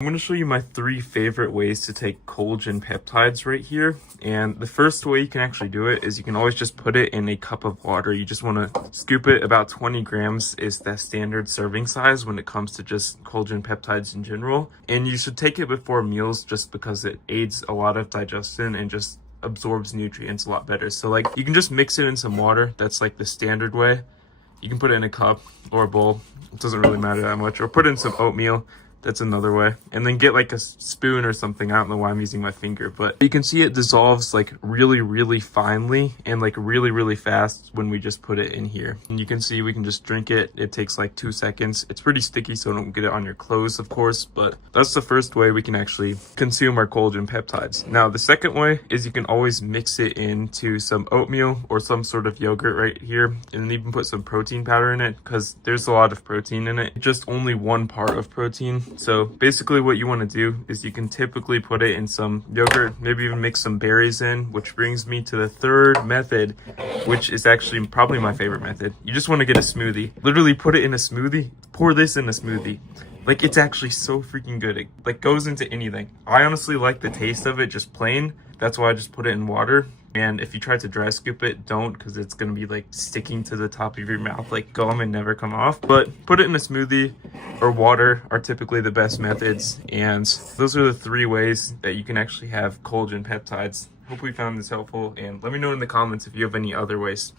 I'm going to show you my 3 favorite ways to take collagen peptides right here. And the first way you can actually do it is you can always just put it in a cup of water. You just want to scoop it. About 20 grams is the standard serving size when it comes to just collagen peptides in general. And you should take it before meals just because it aids a lot of digestion and just absorbs nutrients a lot better. So like you can just mix it in some water. That's like the standard way. You can put it in a cup or a bowl. It doesn't really matter that much. Or put in some oatmeal. That's another way. And then get like a spoon or something. I don't know why I'm using my finger, but you can see it dissolves like really finely and like really fast when we just put it in here. And you can see we can just drink it. It takes like 2 seconds. It's pretty sticky, so don't get it on your clothes, of course, but that's the first way we can actually consume our collagen peptides. Now, the second way is you can always mix it into some oatmeal or some sort of yogurt right here, and then even put some protein powder in it because there's a lot of protein in it. Just only one part of protein. So basically what you want to do is you can typically put it in some yogurt, maybe even mix some berries in, which brings me to the third method, which is actually probably my favorite method. You just want to get a smoothie. Literally put it in a smoothie, pour this in a smoothie. Like, it's actually so freaking good. It like goes into anything. I honestly like the taste of it just plain. That's why I just put it in water. And if you try to dry scoop it, don't, because it's going to be like sticking to the top of your mouth like gum and never come off. But put it in a smoothie or water are typically the best methods. And those are the 3 ways that you can actually have collagen peptides. Hope you found this helpful, and let me know in the comments if you have any other ways.